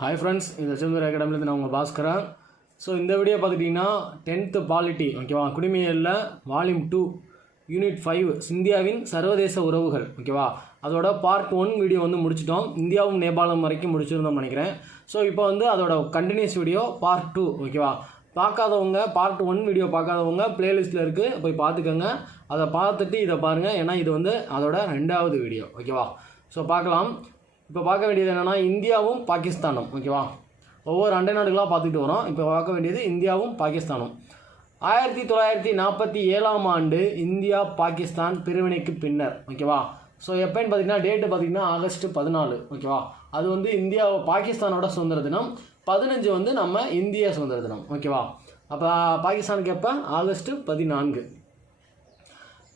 Hi friends, இந்த செந்தூர் அகாடமிலேருந்து நான் உங்கள் பாஸ்கரன். ஸோ இந்த வீடியோ பார்த்துட்டிங்கன்னா 10th பாலிட்டி ஓகேவா, குடிமையியலில் வால்யூம் 2 யூனிட் 5 இந்தியாவின் சர்வதேச உறவுகள் ஓகேவா, அதோட பார்ட் 1 வீடியோ வந்து முடிச்சிட்டோம். இந்தியாவும் நேபாளம் வரைக்கும் முடிச்சிருந்தோம்னு நினைக்கிறேன். ஸோ இப்போ வந்து அதோட கண்டினியூஸ் வீடியோ பார்ட் 2 ஓகேவா. பார்க்காதவங்க பார்ட் 1 வீடியோ பார்க்காதவங்க பிளேலிஸ்ட்டில் இருக்குது, போய் பார்த்துக்கோங்க. அதை பார்த்துட்டு இதை பாருங்கள், ஏன்னா இது வந்து அதோட 2வது வீடியோ ஓகேவா. ஸோ பார்க்கலாம். இப்போ பார்க்க வேண்டியது என்னென்னா இந்தியாவும் பாகிஸ்தானும் ஓகேவா. ஒவ்வொரு அண்டை நாடுகளாக பார்த்துக்கிட்டு வரோம். இப்போ பார்க்க வேண்டியது இந்தியாவும் பாகிஸ்தானும். 1947 ஆண்டு இந்தியா பாகிஸ்தான் பிரிவினைக்கு பின்னர் ஓகேவா. ஸோ எப்போன்னு பார்த்தீங்கன்னா டேட்டு பார்த்தீங்கன்னா ஆகஸ்ட் 14 ஓகேவா. அது வந்து இந்தியா பாகிஸ்தானோட சுதந்திர தினம். 15 வந்து நம்ம இந்திய சுதந்திர தினம் ஓகேவா. அப்போ பாகிஸ்தானுக்கு எப்போ ஆகஸ்ட் 14.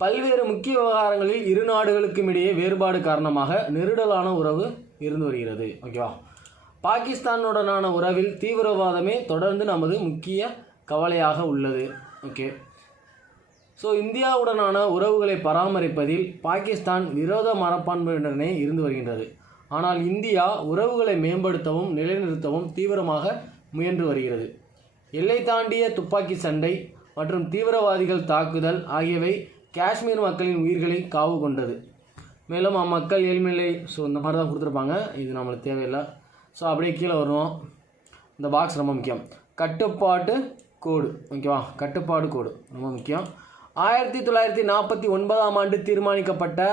பல்வேறு முக்கிய விவகாரங்களில் இரு நாடுகளுக்கும் இடையே வேறுபாடு காரணமாக நெருடலான உறவு இருந்து வருகிறது ஓகேவா. பாகிஸ்தானுடனான உறவில் தீவிரவாதமே தொடர்ந்து நமது முக்கிய கவலையாக உள்ளது ஓகே. ஸோ இந்தியாவுடனான உறவுகளை பராமரிப்பதில் பாகிஸ்தான் விரோத மனப்பான்மையுடனே இருந்து வருகின்றது. ஆனால் இந்தியா உறவுகளை மேம்படுத்தவும் நிலைநிறுத்தவும் தீவிரமாக முயன்று வருகிறது. எல்லை தாண்டிய துப்பாக்கி சண்டை மற்றும் தீவிரவாதிகள் தாக்குதல் ஆகியவை காஷ்மீர் மக்களின் உயிர்களை காவு கொண்டது. மேலும் அம்மக்கள் ஏழ்மையை ஸோ இந்த மாதிரி தான் கொடுத்துருப்பாங்க, இது நம்மளுக்கு தேவையில்லை. ஸோ அப்படியே கீழே வருவோம். இந்த பாக்ஸ் ரொம்ப முக்கியம். கட்டுப்பாட்டு கோடு ஓகேவா, கட்டுப்பாடு கோடு ரொம்ப முக்கியம். 1949 ஆண்டு தீர்மானிக்கப்பட்ட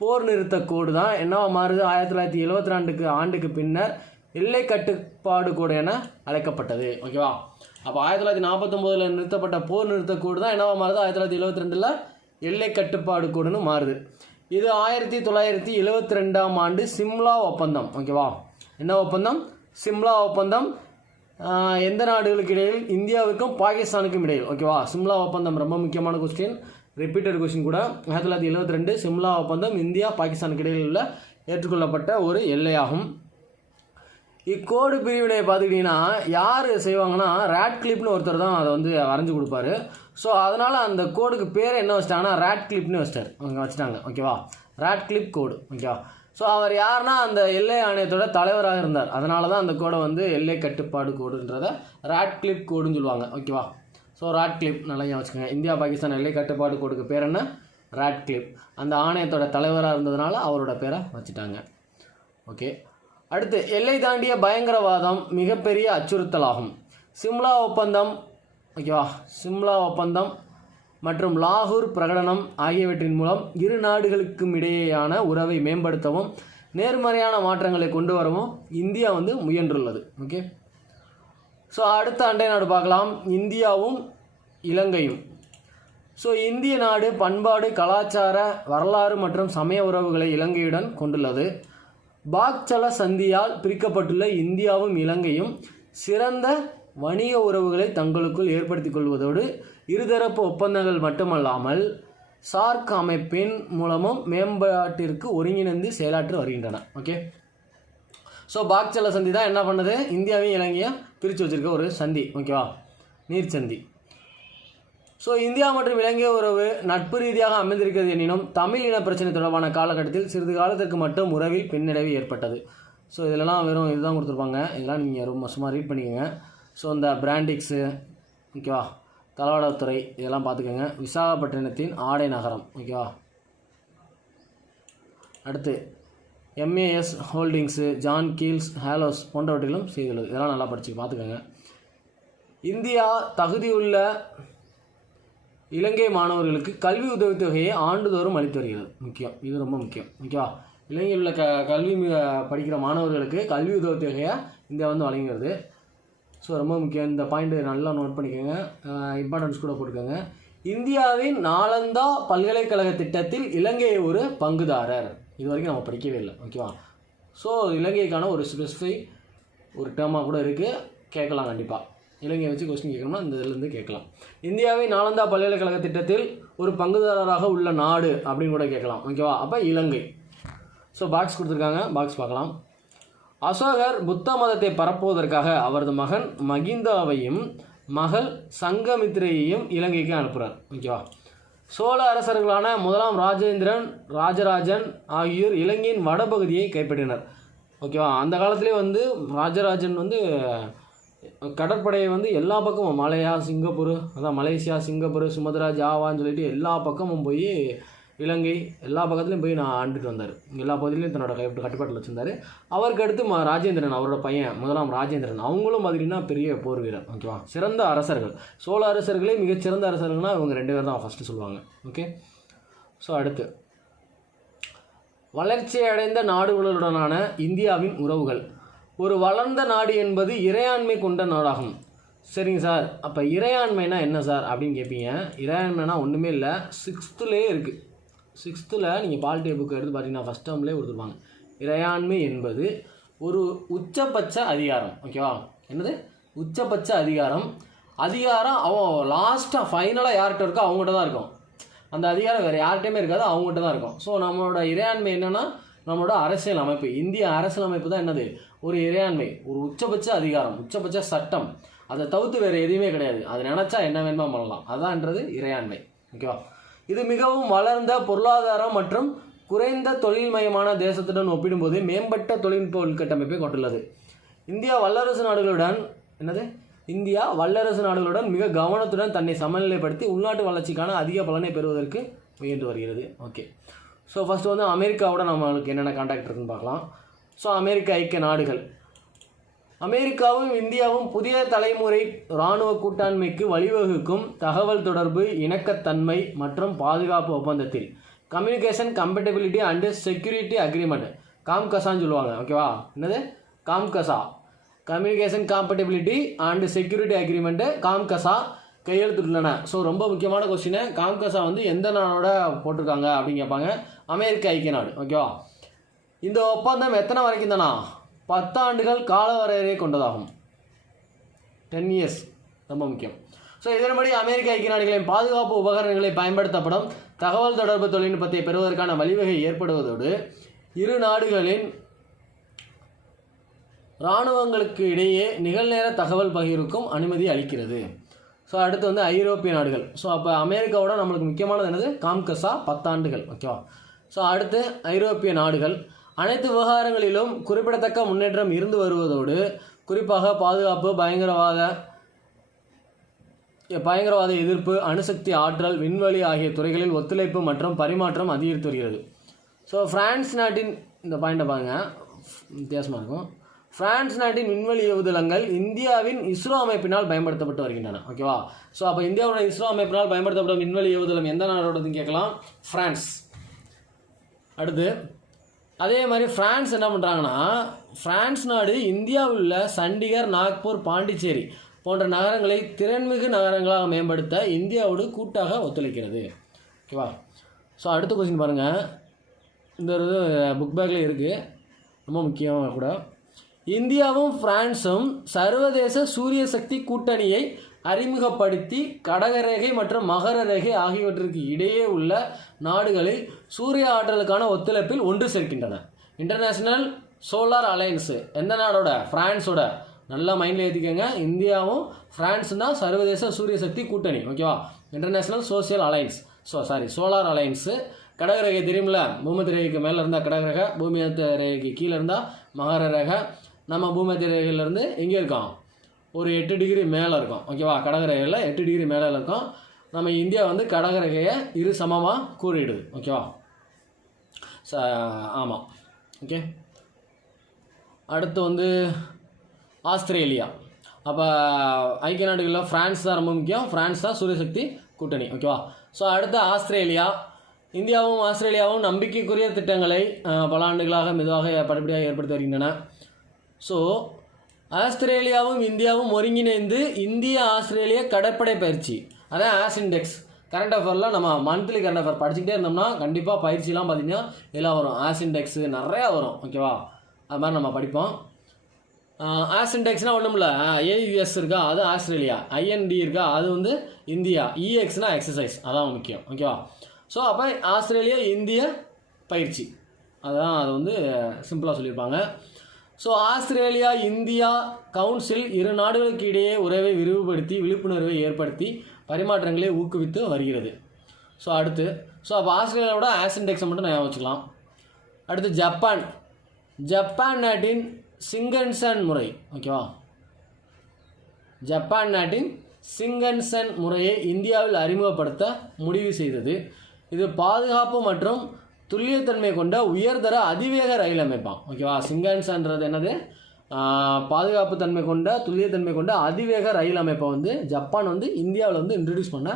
போர் நிறுத்த கோடு தான் என்னவா மாறுது 1972 ஆண்டுக்கு பின்னர் எல்லை கட்டுப்பாடு கோடு என அழைக்கப்பட்டது ஓகேவா. அப்போ 1949 நிறுத்தப்பட்ட போர் நிறுத்த கோடு தான் என்னவா மாறுது 1972 எல்லை கட்டுப்பாடு கோடுன்னு மாறுது. இது 1972 ஆண்டு சிம்லா ஒப்பந்தம் ஓகேவா. என்ன ஒப்பந்தம்? சிம்லா ஒப்பந்தம். எந்த நாடுகளுக்கு இடையில்? இந்தியாவுக்கும் பாகிஸ்தானுக்கும் இடையில் ஓகேவா. சிம்லா ஒப்பந்தம் ரொம்ப முக்கியமான கொஸ்டின், ரிப்பீட்டட் கொஸ்டின் கூட. 1972 சிம்லா ஒப்பந்தம் இந்தியா பாகிஸ்தானுக்கு இடையில் உள்ள ஏற்றுக்கொள்ளப்பட்ட ஒரு எல்லையாகும். இக்கோடு பிரிவினை பார்த்துக்கிட்டிங்கன்னா யார் செய்வாங்கன்னா ராட்க்ளிப்னு ஒருத்தர் தான் அதை வந்து வரைஞ்சி கொடுப்பாரு. ஸோ அதனால் அந்த கோடுக்கு பேர் என்ன வச்சிட்டாங்கன்னா ராட்க்ளிப்னு வச்சுட்டாங்க ஓகேவா. ராட்க்ளிப் கோடு ஓகேவா. ஸோ அவர் யாருன்னா அந்த எல்லை ஆணையத்தோட தலைவராக இருந்தார். அதனால தான் அந்த கோடை வந்து எல்லை கட்டுப்பாடு கோடுன்றதை ராட்க்ளிப் கோடுன்னு சொல்லுவாங்க ஓகேவா. ஸோ ராட்க்ளிப் நல்லா வச்சுக்கோங்க. இந்தியா பாகிஸ்தான் எல்லை கட்டுப்பாடு கோடுக்கு பேர் என்ன? ராட்க்ளிப். அந்த ஆணையத்தோட தலைவராக இருந்ததுனால அவரோட பேரை வச்சுட்டாங்க ஓகே. அடுத்து எல்லை தாண்டிய பயங்கரவாதம் மிகப்பெரிய அச்சுறுத்தலாகும். சிம்லா ஒப்பந்தம் ஓகேவா. சிம்லா ஒப்பந்தம் மற்றும் லாகூர் பிரகடனம் ஆகியவற்றின் மூலம் இரு நாடுகளுக்கும் இடையேயான உறவை மேம்படுத்தவும் நேர்மறையான மாற்றங்களை கொண்டு வரவும் இந்தியா வந்து முயன்றுள்ளது ஓகே. ஸோ அடுத்த அண்டை நாடு பார்க்கலாம், இந்தியாவும் இலங்கையும். ஸோ இந்திய நாடு பண்பாடு கலாச்சார வரலாறு மற்றும் சமய உறவுகளை இலங்கையுடன் கொண்டுள்ளது. பாக்சல சந்தியால் பிரிக்கப்பட்டுள்ள இந்தியாவும் இலங்கையும் சிறந்த வணிக உறவுகளை தங்களுக்குள் ஏற்படுத்திக் கொள்வதோடு இருதரப்பு ஒப்பந்தங்கள் மட்டுமல்லாமல் சார்க் அமைப்பின் மூலமும் மேம்பாட்டிற்கு ஒருங்கிணைந்து செயலாற்றி வருகின்றன ஓகே. ஸோ பாக்சல சந்தி தான் என்ன பண்ணுது, இந்தியாவையும் இலங்கையும் பிரித்து வச்சுருக்க ஒரு சந்தி ஓகேவா, நீர் சந்தி. ஸோ இந்தியா மற்றும் இலங்கை உறவு நட்பு ரீதியாக அமைந்திருக்கிறது எனினும் தமிழ் இன பிரச்சனை தொடர்பான காலகட்டத்தில் சிறிது காலத்திற்கு மட்டும் உறவில் பின்னடைவு ஏற்பட்டது. ஸோ இதெல்லாம் வெறும் இதுதான் கொடுத்துருப்பாங்க, இதெல்லாம் நீங்கள் ரொம்ப சும்மா ரீட் பண்ணிக்கோங்க. ஸோ இந்த பிராண்டிக்ஸு ஓகேவா, தளவாடத்துறை இதெல்லாம் பார்த்துக்கோங்க. விசாகப்பட்டினத்தின் ஆடை நகரம் ஓகேவா. அடுத்து எம்ஏஎஸ் ஹோல்டிங்ஸு, ஜான் கீல்ஸ், ஹேலோஸ் போன்றவற்றிலும் செய்துள்ளது. இதெல்லாம் நல்லா படித்து பார்த்துக்கோங்க. இந்தியா தகுதியுள்ள இலங்கை மாணவர்களுக்கு கல்வி உதவித்தொகையை ஆண்டுதோறும் அளித்து வருகிறது. முக்கியம், இது ரொம்ப முக்கியம் ஓகேவா. இலங்கையில் உள்ள கல்வி படிக்கிற மாணவர்களுக்கு கல்வி உதவித்தொகையை இந்தியா வந்து வழங்குகிறது. ஸோ ரொம்ப முக்கியம், இந்த பாயிண்ட்டு நல்லா நோட் பண்ணிக்கோங்க, இம்பார்ட்டன்ஸ் கூட போட்டுக்கோங்க. இந்தியாவின் நாலந்தா பல்கலைக்கழக திட்டத்தில் இலங்கை ஒரு பங்குதாரர். இது வரைக்கும் நம்ம படிக்கவே இல்லை ஓகேவா. ஸோ இலங்கைக்கான ஒரு ஸ்பெசிஃபை ஒரு டேர்மாக கூட இருக்குது, கேட்கலாம் கண்டிப்பாக. இலங்கையை வச்சு கொஸ்டின் கேட்கணும்னா இந்த இதிலேருந்து கேட்கலாம். இந்தியாவை நாலந்தா பல்கலைக்கழக திட்டத்தில் ஒரு பங்குதாரராக உள்ள நாடு அப்படின்னு கூட கேட்கலாம் ஓகேவா. அப்போ இலங்கை. ஸோ பாக்ஸ் கொடுத்துருக்காங்க, பாக்ஸ் பார்க்கலாம். அசோகர் புத்த மதத்தை பரப்புவதற்காக அவரது மகன் மகிந்தாவையும் மகள் சங்கமித்ரையையும் இலங்கைக்கு அனுப்புகிறார் ஓகேவா. சோழ அரசர்களான முதலாம் ராஜேந்திரன், ராஜராஜன் ஆகியோர் இலங்கையின் வடபகுதியை கைப்பற்றினர். ஓகேவா. அந்த காலத்திலே வந்து ராஜராஜன் வந்து கடற்படையை வந்து எல்லா பக்கமும் மலையா சிங்கப்பூர், அதான் மலேசியா, சிங்கப்பூர், சுமத்ரா, ஜாவான்னு சொல்லிட்டு எல்லா பக்கமும் போய் இலங்கை எல்லா பக்கத்துலையும் போய் நான் ஆண்டுட்டு வந்தார். எல்லா பகுதியிலையும் தன்னோட கட்டுப்பாட்டில் வச்சுருந்தார். அவருக்கு அடுத்து ராஜேந்திரன், அவரோட பையன் முதலாம் ராஜேந்திரன், அவங்களும் பார்த்திங்கன்னா பெரிய போர் வீரர். ஓகேவா. சிறந்த அரசர்கள், சோழ அரசர்களே மிகச்சிறந்த அரசர்கள்னால் இவங்க 2 பேர் தான் ஃபஸ்ட்டு சொல்லுவாங்க. ஓகே. ஸோ அடுத்து வளர்ச்சி அடைந்த நாடுகளுடனான இந்தியாவின் உறவுகள். ஒரு வளர்ந்த நாடு என்பது இறையாண்மை கொண்ட நாடாகும். சரிங்க சார், அப்போ இறையாண்மைனா என்ன சார் அப்படின்னு கேட்பீங்க. இறையாண்மைனா ஒன்றுமே இல்லை, 6th இருக்குது. 6th நீங்கள் பாலிட்டி புக் எடுத்து பார்த்தீங்கன்னா ஃபஸ்ட் டேர்ம்லேயே கொடுத்துருப்பாங்க. இறையாண்மை என்பது ஒரு உச்சபட்ச அதிகாரம். ஓகேவா. என்னது உச்சபட்ச அதிகாரம். அதிகாரம் அவன் லாஸ்ட்டாக ஃபைனலாக யார்கிட்ட இருக்கோ அவங்ககிட்ட தான் இருக்கும். அந்த அதிகாரம் வேறு யார்கிட்டையுமே இருக்காது, அவங்ககிட்ட தான் இருக்கும். ஸோ நம்மளோட இறையாண்மை என்னென்னா நம்மளோட அரசியல் அமைப்பு, இந்திய அரசியல் அமைப்பு தான் என்னது ஒரு இறையாண்மை, ஒரு உச்சபட்ச அதிகாரம், உச்சபட்ச சட்டம். அதை தவிர்த்து வேறு எதுவுமே கிடையாது. அது நினச்சா என்ன வேணுமா பண்ணலாம், அதான்ன்றது இறையாண்மை. ஓகேவா. இது மிகவும் வளர்ந்த பொருளாதாரம் மற்றும் குறைந்த தொழில்மயமான தேசத்துடன் ஒப்பிடும்போது மேம்பட்ட தொழில்நுட்ப உள்கட்டமைப்பை கொண்டுள்ளது. இந்தியா வல்லரசு நாடுகளுடன் மிக கவனத்துடன் தன்னை சமநிலைப்படுத்தி உள்நாட்டு வளர்ச்சிக்கான அதிக பலனை பெறுவதற்கு முயன்று வருகிறது. ஓகே. ஸோ ஃபஸ்ட்டு வந்து அமெரிக்காவோட நம்மளுக்கு என்னென்ன கான்டாக்ட் இருக்குன்னு பார்க்கலாம். ஸோ அமெரிக்க ஐக்கிய நாடுகள். அமெரிக்காவும் இந்தியாவும் புதிய தலைமுறை இராணுவ கூட்டாண்மைக்கு வழிவகுக்கும் தகவல் தொடர்பு, இணக்கத்தன்மை மற்றும் பாதுகாப்பு ஒப்பந்தத்தில் communication compatibility and security agreement, காம்கசான்னு சொல்லுவாங்க. ஓகேவா. என்னது COMCASA, communication compatibility and security agreement, COMCASA கையெழுத்துள்ளன. ஸோ ரொம்ப முக்கியமான கொஸ்டின். காம்கசா வந்து எந்த நாடோட போட்டிருக்காங்க அப்படின்னு கேட்பாங்க. அமெரிக்க ஐக்கிய நாடு. ஓகேவா. இந்த ஒப்பந்தம் எத்தனை வரைக்கும் தானா 10 ஆண்டுகள் கால வரையறை கொண்டதாகும். 10 years ரொம்ப முக்கியம். ஸோ இதன்படி அமெரிக்க ஐக்கிய நாடுகளின் பாதுகாப்பு உபகரணங்களை பயன்படுத்தப்படும் தகவல் தொடர்பு தொழில்நுட்பத்தை பெறுவதற்கான வழிவகை ஏற்படுவதோடு இரு நாடுகளின் இராணுவங்களுக்கு இடையே நிகழ்நேர தகவல் பகிர்வுக்கும் அனுமதி அளிக்கிறது. ஸோ அடுத்து வந்து ஐரோப்பிய நாடுகள். ஸோ அப்போ அமெரிக்காவோட நம்மளுக்கு முக்கியமானது என்னது காம்கசா 10 ஆண்டுகள். ஓகேவா. ஸோ அடுத்து ஐரோப்பிய நாடுகள் அனைத்து விவகாரங்களிலும் குறிப்பிடத்தக்க முன்னேற்றம் இருந்து வருவதோடு குறிப்பாக பாதுகாப்பு, பயங்கரவாத எதிர்ப்பு, அணுசக்தி, ஆற்றல், விண்வெளி ஆகிய துறைகளில் ஒத்துழைப்பு மற்றும் பரிமாற்றம் அதிகரித்து வருகிறது. ஸோ பிரான்ஸ் நாட்டின் இந்த பாயிண்டை பாருங்கள், வித்தியாசமாக இருக்கும். பிரான்ஸ் நாட்டின் விண்வெளி ஏவுதளங்கள் இந்தியாவின் இஸ்ரோ அமைப்பினால் பயன்படுத்தப்பட்டு வருகின்றன. ஓகேவா. ஸோ அப்போ இந்தியாவோட இஸ்ரோ அமைப்பினால் பயன்படுத்தப்படும் விண்வெளி ஏவுதளம் எந்த நாடோடதுன்னு கேட்கலாம், பிரான்ஸ். அடுத்து அதே மாதிரி பிரான்ஸ் என்ன பண்ணுறாங்கன்னா, பிரான்ஸ் நாடு இந்தியாவில் உள்ள சண்டிகர், நாக்பூர், பாண்டிச்சேரி போன்ற நகரங்களை திறன்மிகு நகரங்களாக மேம்படுத்த இந்தியாவோடு கூட்டாக ஒத்துழைக்கிறது. ஓகேவா. ஸோ அடுத்த கொஸ்டின் பாருங்கள், இந்த ஒரு புக் பேக்கில் இருக்குது, ரொம்ப முக்கியமாக கூட. இந்தியாவும் பிரான்ஸும் சர்வதேச சூரிய சக்தி கூட்டணியை அறிமுகப்படுத்தி கடகரேகை மற்றும் மகர ரேகை ஆகியவற்றிற்கு இடையே உள்ள நாடுகளில் சூரிய ஆற்றலுக்கான ஒத்துழைப்பில் ஒன்று சேர்க்கின்றன. இன்டர்நேஷ்னல் சோலார் அலையன்ஸு எந்த நாடோட, பிரான்ஸோட. நல்லா மைண்டில் ஏற்றிக்கோங்க, இந்தியாவும் பிரான்ஸும் தான் சர்வதேச சூரிய சக்தி கூட்டணி. ஓகேவா. International solar alliance. கடகரேகை தெரியுமில்ல, பூமத்திய ரேகைக்கு மேலே இருந்தால் கடகரேகை, பூமத்திய ரேகைக்கு கீழே இருந்தால் மகர ரேகை. நம்ம பூமத்திய ரேகையிலேருந்து எங்கே இருக்கோம், ஒரு 8 டிகிரி மேலே இருக்கும். ஓகேவா. கடகரேகையில் 8 டிகிரி மேலே இருக்கும். நம்ம இந்தியா வந்து கடகரேகையை இரு சமமாக கூறிடுது. ஓகேவா. ஆமாம். ஓகே. அடுத்து வந்து ஆஸ்திரேலியா. அப்போ ஐக்கிய நாடுகளில் ஃப்ரான்ஸ் தான் ரொம்ப முக்கியம், ஃப்ரான்ஸ் தான் சூரியசக்தி கூட்டணி. ஓகேவா. ஸோ அடுத்து ஆஸ்திரேலியா. இந்தியாவும் ஆஸ்திரேலியாவும் நம்பிக்கைக்குரிய திட்டங்களை பல ஆண்டுகளாக மெதுவாக படிப்படியாக ஏற்படுத்தி வருகின்றன. ஸோ ஆஸ்திரேலியாவும் இந்தியாவும் ஒருங்கிணைந்து இந்திய ஆஸ்திரேலிய கடற்படை பயிற்சி, அதான் ஆசிண்டெக்ஸ். கரண்ட் அஃபேரில் நம்ம மந்த்லி கரண்ட் அஃபேர் படிச்சுக்கிட்டே இருந்தோம்னா கண்டிப்பாக பயிற்சிலாம் பார்த்திங்கன்னா எல்லாம் வரும். ஆசிண்டெக்ஸு நிறையா வரும். ஓகேவா. அது மாதிரி நம்ம படிப்போம். ஆசிண்டெக்ஸ்னால் ஒன்றும் இல்லை, ஏயுஎஸ் இருக்கா அது ஆஸ்திரேலியா, ஐஎன்டி இருக்கா அது வந்து இந்தியா, இஎக்ஸ்னால் எக்ஸசைஸ், அதான் முக்கியம். ஓகேவா. ஸோ அப்போ ஆஸ்திரேலியா இந்திய பயிற்சி, அதுதான் அது வந்து சிம்பிளாக சொல்லியிருப்பாங்க. ஸோ ஆஸ்திரேலியா இந்தியா கவுன்சில் இரு நாடுகளுக்கு இடையே உறவை விரிவுபடுத்தி விழிப்புணர்வை ஏற்படுத்தி பரிமாற்றங்களை ஊக்குவித்து வருகிறது. ஸோ அடுத்து அப்போ ஆஸ்திரேலியாவோட ஆசிண்டெக்ஸை மட்டும் நான் வச்சுக்கலாம். அடுத்து ஜப்பான். ஜப்பான் நாட்டின் சிங்கன்சன் முறை. ஓகேவா, ஜப்பான் நாட்டின் சிங்கன்சன் முறையை இந்தியாவில் அறிமுகப்படுத்த முடிவு செய்தது. இது பாதுகாப்பு மற்றும் துல்லியத்தன்மை கொண்ட உயர்தர அதிவேக ரயில் அமைப்பான். ஓகேவா, சிங்கன்சன்றது என்னது, பாதுகாப்பு தன்மை கொண்ட துல்லியத்தன்மை கொண்ட அதிவேக ரயில் அமைப்பை வந்து ஜப்பான் வந்து இந்தியாவில் வந்து இன்ட்ரடியூஸ் பண்ண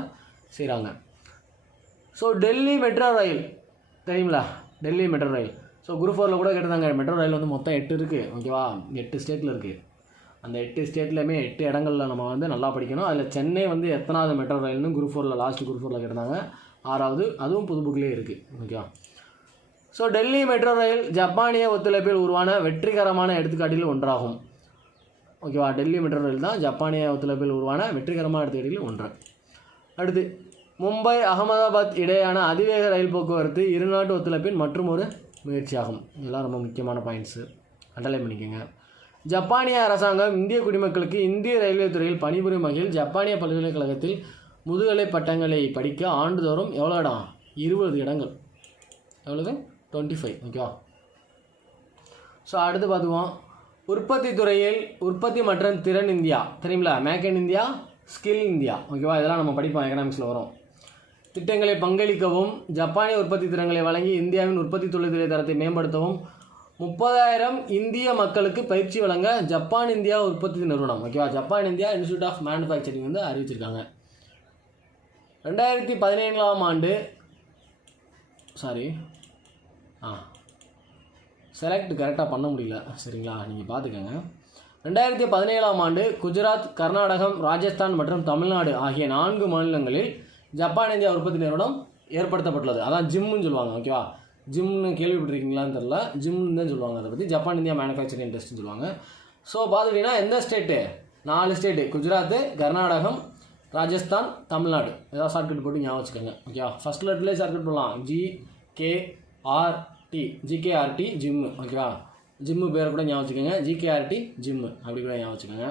செய்கிறாங்க. ஸோ டெல்லி மெட்ரோ ரயில் தெரியுங்களா, Delhi metro rail. So group 4ல் கூட கேட்டிருந்தாங்க, மெட்ரோ ரயில் வந்து மொத்தம் 8 இருக்குது. ஓகேவா, 8 ஸ்டேட்டில் இருக்குது. அந்த 8 ஸ்டேட்லேயுமே 8 இடங்களில் நம்ம வந்து நல்லா படிக்கணும். அதில் சென்னை வந்து எத்தனாவது மெட்ரோ ரயில்னு குரூப் 4ல் லாஸ்ட் குரூப் 4ல் கேட்டிருந்தாங்க, 6வது. அதுவும் புது புக்லேயே இருக்குது. ஓகேவா, ஸோ டெல்லி மெட்ரோ ரயில் ஜப்பானிய ஒத்துழைப்பில் உருவான வெற்றிகரமான எடுத்துக்காட்டில் ஒன்றாகும். ஓகேவா, டெல்லி மெட்ரோ ரயில் தான் ஜப்பானிய ஒத்துழைப்பில் உருவான வெற்றிகரமான எடுத்துக்காட்டில் ஒன்று. அடுத்து மும்பை அகமதாபாத் இடையேயான அதிவேக ரயில் போக்குவரத்து இருநாட்டு ஒத்துழைப்பின் மற்றும் ஒரு முயற்சியாகும். இதெல்லாம் ரொம்ப முக்கியமான பாயிண்ட்ஸு, அண்டர்லைன் பண்ணிக்கோங்க. ஜப்பானிய அரசாங்கம் இந்திய குடிமக்களுக்கு இந்திய ரயில்வே துறையில் பணிபுரியும் வகையில் ஜப்பானிய பல்கலைக்கழகத்தில் முதுகலை பட்டங்களை படிக்க ஆண்டுதோறும் எவ்வளோ இடம், 20 இடங்கள். எவ்வளவு, 25. ஓகேவா, ஸோ அடுத்து பார்த்துக்குவோம். உற்பத்தி துறையில் உற்பத்தி மற்றும் திறன் இந்தியா தெரியுங்களா, make in India, skill India. ஓகேவா, இதெல்லாம் நம்ம படிப்போம், எக்கனாமிக்ஸில் வரும். திட்டங்களை பங்களிக்கவும் ஜப்பானிய உற்பத்தி திறன்களை வழங்கி இந்தியாவின் உற்பத்தி தொழில்துறை தரத்தை மேம்படுத்தவும் 30,000 இந்திய மக்களுக்கு பயிற்சி வழங்க ஜப்பான் இந்தியா உற்பத்தி நிறுவனம். ஓகேவா, Japan India institute of manufacturing வந்து அறிவிச்சிருக்காங்க. 2017ஆம் ஆண்டு செலக்ட் கரெக்டாக பண்ண முடியல, சரிங்களா, நீங்கள் பார்த்துக்கோங்க. 2017ஆம் ஆண்டு குஜராத், கர்நாடகம், ராஜஸ்தான் மற்றும் தமிழ்நாடு ஆகிய 4 மாநிலங்களில் ஜப்பான் இந்தியா உற்பத்தி நிறுவனம் ஏற்படுத்தப்பட்டுள்ளது. அதான் ஜிம்முன்னு சொல்லுவாங்க. ஓகேவா, ஜிம்னு கேள்விப்பட்டிருக்கீங்களான்னு தெரில, ஜிம்னு தான் சொல்லுவாங்க. அதை பற்றி ஜப்பான் இந்தியா மேனுஃபேக்சரிங் இண்டஸ்ட்ரின்னு சொல்லுவாங்க. ஸோ பார்த்துக்கிட்டிங்கன்னா எந்த ஸ்டேட்டு, 4 ஸ்டேட்டு, குஜராத், கர்நாடகம், ராஜஸ்தான், தமிழ்நாடு. ஏதாவது ஷார்ட்கட் போட்டு ஞாபகம் வச்சுக்கோங்க. ஓகேவா, ஃபஸ்ட் லெட்டர்லேயே ஷார்ட்கட் போடலாம், ஜிகேஆர்டி ஜிம்மு. ஓகேவா, ஜிம்மு பேர் கூட ஞாபகம் வச்சுக்கோங்க, ஜிகேஆர்டி ஜிம்மு அப்படி கூட ஞாபகம் வச்சுக்கோங்க.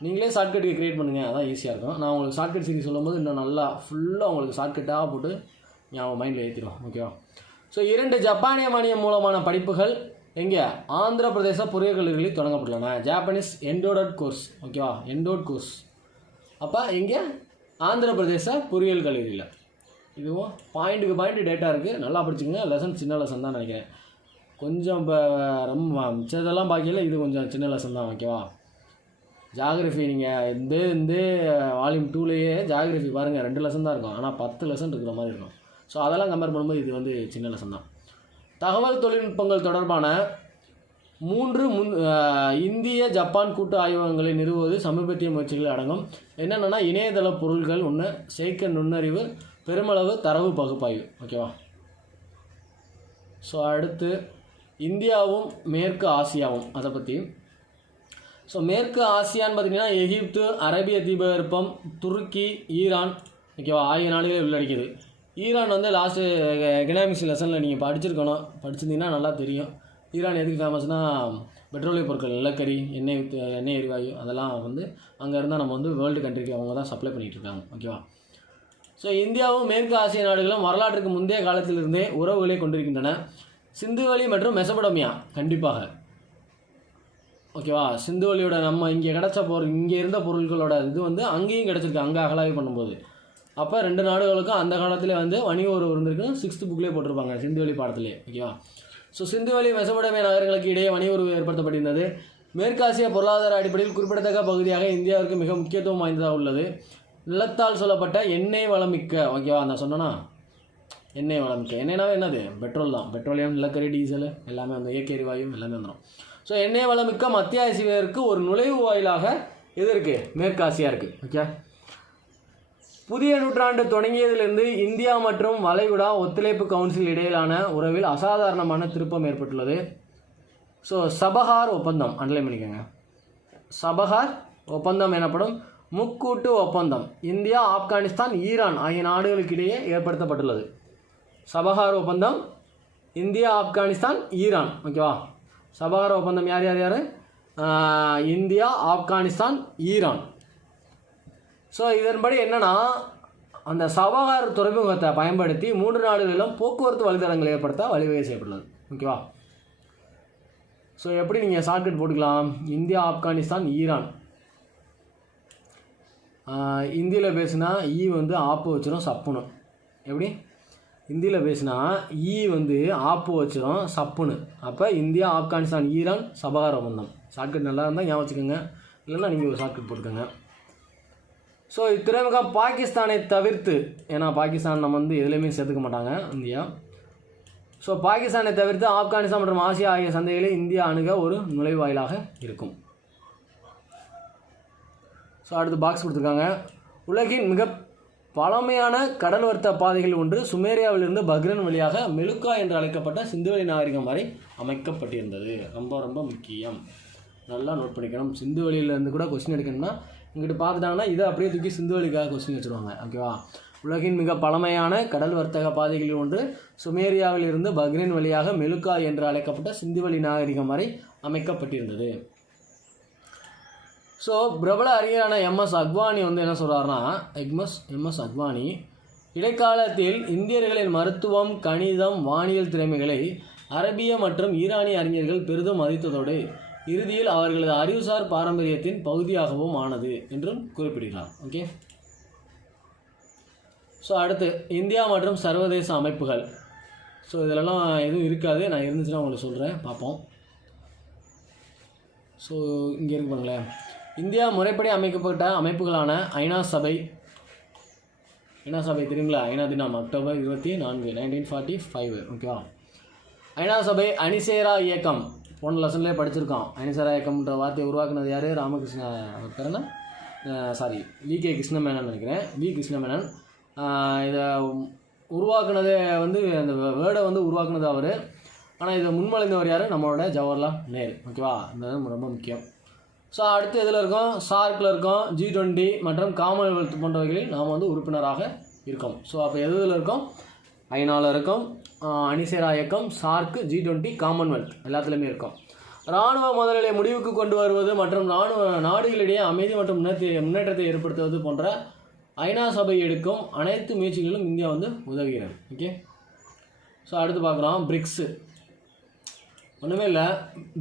நீங்களே ஷார்ட்கட்டுக்கு க்ரியேட் பண்ணுங்கள், அதான் ஈஸியாக இருக்கும். நான் உங்களுக்கு ஷார்ட்கட் சீரிஸ் சொல்லும்போது இன்னும் நல்லா ஃபுல்லாக உங்களுக்கு ஷார்ட்கட்டாக போட்டு ஞாபகம் மைண்டில் ஏற்றிடும். ஓகேவா, ஸோ 2 ஜப்பானிய மானியம் மூலமான படிப்புகள் எங்கே, ஆந்திர பிரதேச பொறியியல் கல்லூரிகளில் தொடங்கப்பட்டுள்ளன. Japanese எண்டோடட் course. ஓகேவா, எண்டோட் கோர்ஸ். அப்போ எங்கே, ஆந்திர பிரதேச பொறியியல் கல்லூரியில். இதுவும் பாயிண்ட்டுக்கு பாயிண்ட் டேட்டா இருக்குது, நல்லா படிச்சுக்கோங்க. லெசன் சின்ன லெசன் தான் நினைக்கிறேன், கொஞ்சம் இப்போ ரொம்ப மிச்சதெல்லாம் பார்க்கல, இது கொஞ்சம் சின்ன லெசன் தான். ஓகேவா, ஜாகிரஃபி நீங்கள் இந்த வால்யூம் 2லேயே ஜாகிரஃபி பாருங்கள் 2 லெசன் தான் இருக்கும், ஆனால் 10 லெசன் இருக்கிற மாதிரி இருக்கும். ஸோ அதெல்லாம் கம்பேர் பண்ணும்போது இது வந்து சின்ன லெசன் தான். தகவல் தொழில்நுட்பங்கள் தொடர்பான 3 இந்திய ஜப்பான் கூட்டு ஆய்வகங்களை நிறுவுவது சமீபத்திய முயற்சிகள் அடங்கும். என்னென்னா இணையதள பொருட்கள் ஒன்று, செயற்கை நுண்ணறிவு, பெருமளவு தரவு பகுப்பாய்வு. ஓகேவா, ஸோ அடுத்து இந்தியாவும் மேற்கு ஆசியாவும், அதை பற்றி. ஸோ மேற்கு ஆசியான்னு பார்த்தீங்கன்னா எகிப்து, அரேபிய தீபகற்பம், துருக்கி, ஈரான். ஓகேவா, ஆகிய நாடுகளை உள்ளடக்கியது. ஈரான் வந்து லாஸ்ட்டு எக்கனாமிக்ஸ் லெசனில் நீங்கள் படிச்சிருந்தீங்கன்னா நல்லா தெரியும். ஈரான் எதுக்கு ஃபேமஸ்னால் பெட்ரோலிய பொருட்கள், நிலக்கரி, எண்ணெய் எரிவாயு அதெல்லாம் வந்து அங்கே இருந்தால் நம்ம வந்து வேர்ல்டு கண்ட்ரிக்கு அவங்க தான் சப்ளை பண்ணிகிட்டு இருக்காங்க. ஓகேவா, ஸோ இந்தியாவும் மேற்கு ஆசிய நாடுகளும் வரலாற்றுக்கு முந்தைய காலத்திலிருந்தே உறவுகளை கொண்டிருக்கின்றன. சிந்துவெளி மற்றும் மெசபடோமியா கண்டிப்பாக. ஓகேவா, சிந்துவெளியோட நம்ம இங்கே கிடச்ச இங்கே இருந்த பொருட்களோட இது வந்து அங்கேயும் கிடச்சிருக்கு, அங்கே அகலாய்வு பண்ணும்போது. அப்போ 2 நாடுகளுக்கும் அந்த காலத்தில் வந்து வணிக உறவு இருந்திருக்கு. 6th புக்லேயே போட்டிருப்பாங்க, சிந்துவெளி பாடத்திலே. ஓகேவா, ஸோ சிந்துவெளி மெசபடோமியா நகரங்களுக்கு இடையே வணிக உறவு ஏற்படுத்தப்பட்டிருந்தது. மேற்காசிய பொருளாதார அடிப்படையில் குறிப்பிடத்தக்க பகுதியாக இந்தியாவிற்கு மிக முக்கியத்துவம் வாய்ந்ததாக உள்ளது. நிலத்தால் சொல்லப்பட்ட எண்ணெய் வளமிக்க. ஓகேவா, நான் சொன்னேன்னா எண்ணெய் வளமிக்க, எண்ணெய்னாவே என்னது, பெட்ரோல் தான். பெட்ரோலியம், நிலக்கரி, டீசல் எல்லாமே அந்த இயற்கை எரிவாயு எல்லாமே வந்துடும். ஸோ எண்ணெய் வளமிக்க மத்திய ஆசியாவிற்கு ஒரு நுழைவு வாயிலாக எது இருக்குது, மேற்காசியா இருக்குது. ஓகே, புதிய நூற்றாண்டு தொடங்கியதிலிருந்து இந்தியா மற்றும் வளைகுடா ஒத்துழைப்பு கவுன்சில் இடையிலான உறவில் அசாதாரணமான திருப்பம் ஏற்பட்டுள்ளது. ஸோ சபஹார் ஒப்பந்தம் அண்டர்லைன் பண்ணிக்கோங்க. சபஹார் ஒப்பந்தம் எனப்படும் முக்கூட்டு ஒப்பந்தம் இந்தியா, ஆப்கானிஸ்தான், ஈரான் ஆகிய நாடுகளுக்கிடையே ஏற்படுத்தப்பட்டுள்ளது. சபஹார் ஒப்பந்தம் இந்தியா, ஆப்கானிஸ்தான், ஈரான். ஓகேவா, சபஹார் ஒப்பந்தம் யார் யார் யார், இந்தியா, ஆப்கானிஸ்தான், ஈரான். ஸோ இதன்படி என்னென்னா அந்த சபஹார் துறைமுகத்தை பயன்படுத்தி 3 நாடுகளிலும் போக்குவரத்து வழித்தடங்களை ஏற்படுத்த வழிவகை செய்யப்பட்டுள்ளது. ஓகேவா, ஸோ எப்படி நீங்கள் ஷார்ட்கட் போட்டுக்கலாம், இந்தியா, ஆப்கானிஸ்தான், ஈரான். இந்தியில் பேசுனா ஈ வந்து ஆப்பு வச்சிடும் சப்புன்னு. எப்படி இந்தியில் பேசுனா ஈ வந்து ஆப்பு வச்சிடும் சப்புன்னு. அப்போ இந்தியா, ஆப்கானிஸ்தான், ஈரான் சபகார ஒப்பந்தம். ஷார்ட்கட் நல்லா இருந்தால் ஞாபகம் வச்சுக்கோங்க, இல்லைன்னா நீங்கள் ஒரு ஷார்ட்கட் போட்டுக்கோங்க. ஸோ இத்துறைமுகம் பாகிஸ்தானை தவிர்த்து, ஏன்னா பாகிஸ்தான் நம்ம வந்து எதுலேயுமே சேர்த்துக்க மாட்டாங்க இந்தியா. ஸோ பாகிஸ்தானை தவிர்த்து ஆப்கானிஸ்தான் மற்றும் ஆசியா ஆகிய சந்தைகளை இந்தியா அணுக ஒரு நுழைவாயிலாக இருக்கும். ஸோ அடுத்து பாக்ஸ் கொடுத்துருக்காங்க. உலகின் மிக பழமையான கடல் வர்த்தக பாதைகள் ஒன்று சுமேரியாவிலிருந்து பஹ்ரைன் வழியாக மெலுக்கா என்று அழைக்கப்பட்ட சிந்துவெளி நாகரிகம் வரை அமைக்கப்பட்டிருந்தது. ரொம்ப ரொம்ப முக்கியம், நல்லா நோட் பண்ணிக்கணும். சிந்துவெளியிலேருந்து கூட கொஸ்டின் எடுக்கணும்னா இங்கிட்ட பார்த்துட்டாங்கன்னா இதை அப்படியே தூக்கி சிந்துவெளிக்காக கொஸ்டின் வச்சுருவாங்க. ஓகேவா. உலகின் மிக பழமையான கடல் வர்த்தக பாதைகளில் ஒன்று சுமேரியாவில் இருந்து பஹ்ரைன் வழியாக மெலுக்கா என்று அழைக்கப்பட்ட சிந்துவெளி நாகரிகம் வரை அமைக்கப்பட்டிருந்தது. ஸோ பிரபல அறிஞரான எம்எஸ் அக்வானி வந்து என்ன சொல்கிறாருன்னா, எம்எஸ் அக்வானி இடைக்காலத்தில் இந்தியர்களின் மருத்துவம், கணிதம், வானியல் திறமைகளை அரபிய மற்றும் ஈரானிய அறிஞர்கள் பெரிதும் மதித்ததோடு இறுதியில் அவர்களது அறிவுசார் பாரம்பரியத்தின் பகுதியாகவும் ஆனது என்றும் குறிப்பிடுகிறார். ஓகே. ஸோ அடுத்து இந்தியா மற்றும் சர்வதேச அமைப்புகள். ஸோ இதிலெல்லாம் எதுவும் இருக்காது, நான் இருந்துச்சுன்னா உங்களுக்கு சொல்கிறேன், பார்ப்போம். ஸோ இங்கே இருக்குங்களேன், இந்தியா முறைப்படி அமைக்கப்பட்ட அமைப்புகளான ஐநா சபை தெரியுங்களா, ஐநா தினம் அக்டோபர் 24, 1945. ஓகேவா. ஐநா சபை, அணிசேரா இயக்கம், போன லெசன்லேயே படிச்சிருக்கோம். அணிசேரா இயக்கம்ன்ற வார்த்தையை உருவாக்குனது யார்? ராமகிருஷ்ண பேரனா வி.கே. கிருஷ்ணமேனன் நினைக்கிறேன், வி. கிருஷ்ணமேனன். இதை உருவாக்குனதே வந்து அந்த வேர்டை வந்து உருவாக்குனது அவர். ஆனால் இதை முன்மொழிந்தவர் யார்? நம்மளோட ஜவஹர்லால் நேரு. ஓகேவா. இந்த ரொம்ப முக்கியம். ஸோ அடுத்து எதில் இருக்கோம்? சார்க்கில் இருக்கோம், G20 மற்றும் காமன்வெல்த் போன்றவைகளில் நாம் வந்து உறுப்பினராக இருக்கோம். ஸோ அப்போ எதில் இருக்கோம்? ஐநாவில் இருக்கும், அணிசேரா இயக்கம், சார்க்கு, G20, காமன்வெல்த் எல்லாத்துலேயுமே இருக்கும். இராணுவ முதல்களை முடிவுக்கு கொண்டு வருவது மற்றும் இராணுவ நாடுகளிடையே அமைதி மற்றும் முன்னேற்றத்தை ஏற்படுத்துவது போன்ற ஐநா சபை எடுக்கும் அனைத்து முயற்சிகளிலும் இந்தியா வந்து உதவுகிறது. ஓகே. ஸோ அடுத்து பார்க்குறோம் பிரிக்ஸு. ஒன்றுமே இல்லை,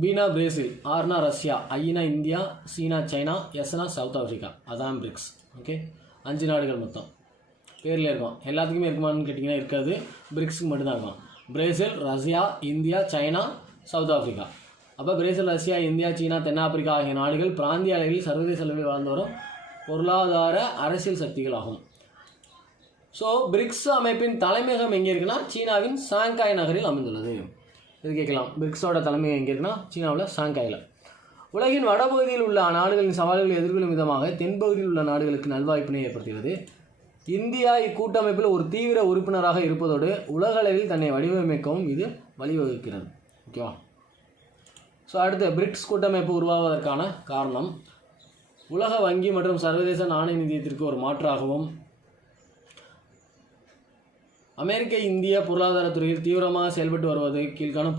Beena Brazil, ஆர்னா Russia, Aina India, சீனா சைனா, எஸ்னா சவுத் ஆஃப்ரிக்கா. அதான் பிரிக்ஸ். ஓகே. 5 நாடுகள் மொத்தம் பேரில் இருக்கும். எல்லாத்துக்குமே இருக்குமான்னு கேட்டிங்கன்னா இருக்காது, பிரிக்ஸுக்கு மட்டும்தான் இருக்கும். Brazil, Russia, India, China, south Africa. அப்போ பிரேசில், ரஷ்யா, இந்தியா, சீனா, தென்னாப்பிரிக்கா ஆகிய நாடுகள் பிராந்திய அளவில் சர்வதேச அளவில் வளர்ந்து வரும் பொருளாதார அரசியல் சக்திகள் ஆகும். ஸோ பிரிக்ஸ் அமைப்பின் தலைமையகம் எங்கே இருக்குன்னா சீனாவின் சாங்காய் நகரில் அமைந்துள்ளது. இது கேட்கலாம், பிரிக்ஸோட தலைமையகம் எங்கே இருக்குன்னா சீனாவில் சாங்காயில். உலகின் வடபகுதியில் உள்ள நாடுகளின் சவால்களை எதிர்கொள்ளும் விதமாக தென்பகுதியில் உள்ள நாடுகளுக்கு நல்வாய்ப்பினை ஏற்படுத்துகிறது. இந்தியா இக்கூட்டமைப்பில் ஒரு தீவிர உறுப்பினராக இருப்பதோடு உலக அளவில் தன்னை வடிவமைக்கவும் இது வழிவகுக்கிறது. ஓகேவா. ஸோ அடுத்து பிரிக்ஸ் கூட்டமைப்பு உருவாவதற்கான காரணம் உலக வங்கி மற்றும் சர்வதேச நாணய நிதியத்திற்கு ஒரு மாற்றாகவும் அமெரிக்க இந்திய பொருளாதாரத்துறையில் தீவிரமாக செயல்பட்டு வருவது கீழ்காணும்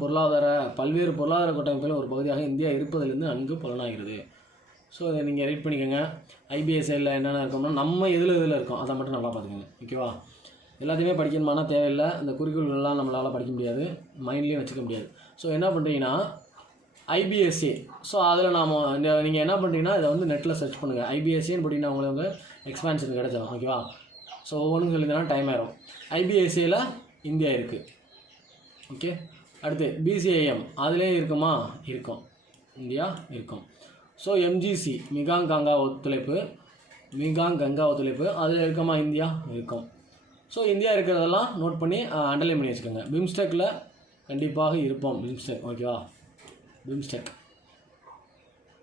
பல்வேறு பொருளாதார கூட்டமைப்பில் ஒரு பகுதியாக இந்தியா இருப்பதிலிருந்து நன்கு பலனாகிறது. ஸோ இதை நீங்கள் ரீட் பண்ணிக்கோங்க. IBSL என்னென்ன இருக்கோம்னா நம்ம எதில் இருக்கோம் அதை மட்டும் நல்லா பார்த்துக்கோங்க. ஓகேவா. எல்லாத்தையுமே படிக்கணுமானா தேவையில்லை, இந்த குறிக்கோள்கள்லாம் நம்மளால் படிக்க முடியாது, மைண்ட்லேயும் வச்சுக்க முடியாது. ஸோ என்ன பண்ணுறீங்கன்னா IBSA. ஸோ அதில் நீங்கள் என்ன பண்ணுறீங்கன்னா இதை வந்து நெட்டில் சர்ச் பண்ணுங்கள். IBSAன்னு போட்டிங்கன்னா உங்களுக்கு எக்ஸ்பான்ஷன் கிடச்சிடும். ஓகேவா. ஸோ ஒவ்வொன்றும் சொல்லிங்கன்னா டைம் ஆயிரும். IBSAல இந்தியா இருக்குது. ஓகே. அடுத்து BCIM அதிலே இருக்குமா? இருக்கும், இந்தியா இருக்கும். ஸோ MGC மிகாங் கங்கா ஒத்துழைப்பு அதில் இருக்குமா? இந்தியா இருக்கும். ஸோ இந்தியா இருக்கிறதெல்லாம் நோட் பண்ணி அண்டர்லைன் பண்ணி வச்சுக்கோங்க. பிம்ஸ்டெக்கில் கண்டிப்பாக இருப்போம். பிம்ஸ்டெக். ஓகேவா. பிம்ஸ்டெக்.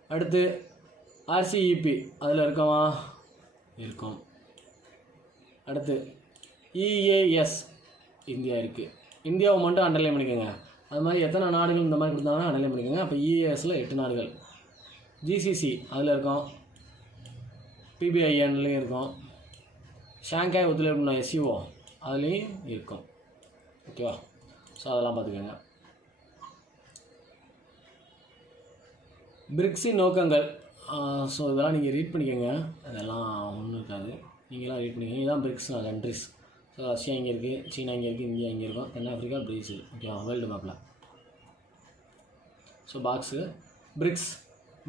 அடுத்து RCEP அதில் இருக்கமா? இருக்கும். அடுத்து EAS இந்தியா இருக்குது. இந்தியாவை மட்டும் அண்டர்லைன் பண்ணிக்கோங்க. அது மாதிரி எத்தனை நாடுகள் இந்த மாதிரி கொடுத்தாங்கன்னா அண்டர்லைன் பண்ணிக்கோங்க. அப்போ EASல 8 நாடுகள். GCC அதில் இருக்கும், PBINலேயும் இருக்கும், ஷாங்காய் ஒத்துழைப்பு SCO அதுலேயும் இருக்கும். ஓகேவா. ஸோ அதெல்லாம் பார்த்துக்கோங்க. பிரிக்ஸின் நோக்கங்கள். ஸோ இதெல்லாம் நீங்கள் ரீட் பண்ணிக்கோங்க, அதெல்லாம் ஒன்றும் இருக்காது, நீங்களாம் ரீட் பண்ணிக்கோங்க. இதுதான் பிரிக்ஸ் கண்ட்ரிஸ். ஸோ ரஷ்யா இங்கே இருக்குது, சீனா இங்கே இருக்குது, இந்தியா இங்கே இருக்கும், தென்னாப்பிரிக்கா, பிரேசில். ஓகேவா. வேர்ல்டு மேப்பில். So box. பிரிக்ஸ்.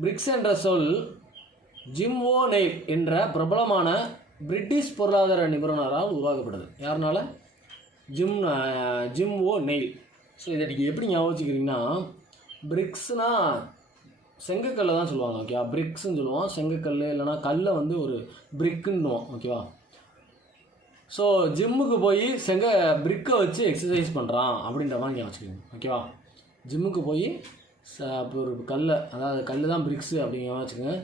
பிரிக்ஸ் என்ற சொல் ஜிம் ஓ நெயில் என்ற பிரபலமான பிரிட்டிஷ் பொருளாதார நிபுணரால் உருவாக்கப்பட்டது. யாருனால? ஜிம் ஓ நெயில். ஸோ இதை நீங்கள் எப்படி ஞாபகம் வச்சுக்கிறீங்கன்னா, பிரிக்ஸ்னால் செங்கக்கல்லை தான் சொல்லுவாங்க. ஓகேவா? பிரிக்ஸ்ன்னு சொல்லுவோம். செங்கக்கல் இல்லைனா கல்லை வந்து ஒரு பிரிக்குன்னுவோம். ஓகேவா? ஸோ ஜிம்முக்கு போய் பிரிக்கை வச்சு எக்ஸசைஸ் பண்ணுறான் அப்படின்ற மாதிரி ஞாபகம் வச்சுக்கோங்க. ஓகேவா? ஜிம்முக்கு போய் ஒரு கல்லை, அதாவது கல் தான் பிரிக்ஸு அப்படிங்கிற வச்சுக்கோங்க.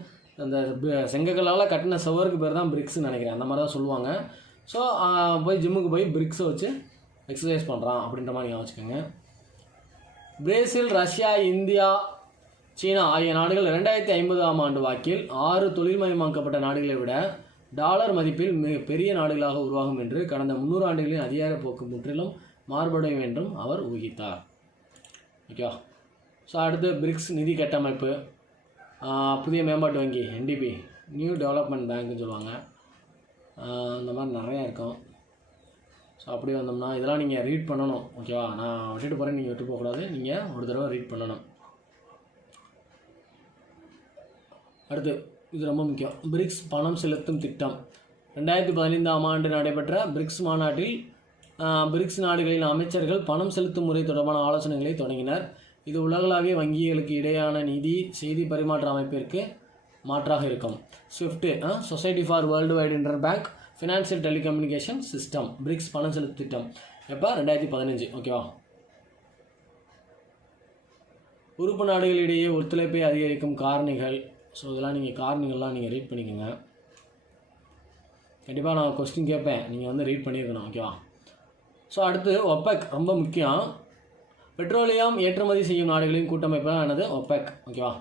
அந்த செங்கக்கல்லால் கட்டின சுவருக்கு பேர் தான் பிரிக்ஸ்ன்னு நினைக்கிறேன். அந்த மாதிரி தான் சொல்லுவாங்க. ஸோ போய் ஜிம்முக்கு போய் பிரிக்ஸை வச்சு எக்ஸசைஸ் பண்ணுறான் அப்படின்ற மாதிரி ஞாபகம் வச்சுக்கோங்க. பிரேசில், ரஷ்யா, இந்தியா, சீனா ஆகிய நாடுகள் 2050ஆம் ஆண்டு வாக்கில் 6 தொழில்மயமாக்கப்பட்ட நாடுகளை விட டாலர் மதிப்பில் மிக பெரிய நாடுகளாக உருவாகும் என்று கடந்த 300 ஆண்டுகளின் அதிகார போக்கு முற்றிலும் மாறுபடும் என்றும் அவர் ஊகித்தார். ஓகேவா? ஸோ அடுத்து பிரிக்ஸ் நிதி கட்டமைப்பு, புதிய மேம்பாட்டு வங்கி NDB, நியூ டெவலப்மெண்ட் பேங்க்னு சொல்லுவாங்க. இந்த மாதிரி நிறையா இருக்கும். ஸோ அப்படி வந்தோம்னா இதெல்லாம் நீங்கள் ரீட் பண்ணணும். ஓகேவா? நான் விட்டுட்டு போகிறேன், நீங்கள் விட்டு போகக்கூடாது. நீங்கள் ஒரு தடவை ரீட் பண்ணணும். அடுத்து இது ரொம்ப முக்கியம். பிரிக்ஸ் பணம் செலுத்தும் திட்டம். 2015ஆம் ஆண்டு நடைபெற்ற பிரிக்ஸ் மாநாட்டில் பிரிக்ஸ் நாடுகளின் அமைச்சர்கள் பணம் செலுத்தும் முறை தொடர்பான ஆலோசனைகளை தொடங்கினர். இது உலகளாவிய வங்கிகளுக்கு இடையான நிதி செய்தி பரிமாற்ற அமைப்பிற்கு மாற்றாக இருக்கும். Swift, society for world wide inter bank financial telecommunication system, BRICS பணம் செலுத்து திட்டம். எப்போ? 2015. ஓகேவா? உறுப்பு நாடுகளிடையே ஒத்துழைப்பை அதிகரிக்கும் காரணிகள். ஸோ இதெல்லாம் நீங்கள் காரணிகள்லாம் நீங்கள் ரீட் பண்ணிக்கோங்க. கண்டிப்பாக நான் கொஸ்டின் கேட்பேன், நீங்கள் வந்து ரீட் பண்ணியிருக்கணும். ஓகேவா? ஸோ அடுத்து ஒப்பெக் ரொம்ப முக்கியம். பெட்ரோலியம் ஏற்றுமதி செய்யும் நாடுகளின் கூட்டமைப்பு தான் என்னது? ஒப்பெக். ஓகேவா?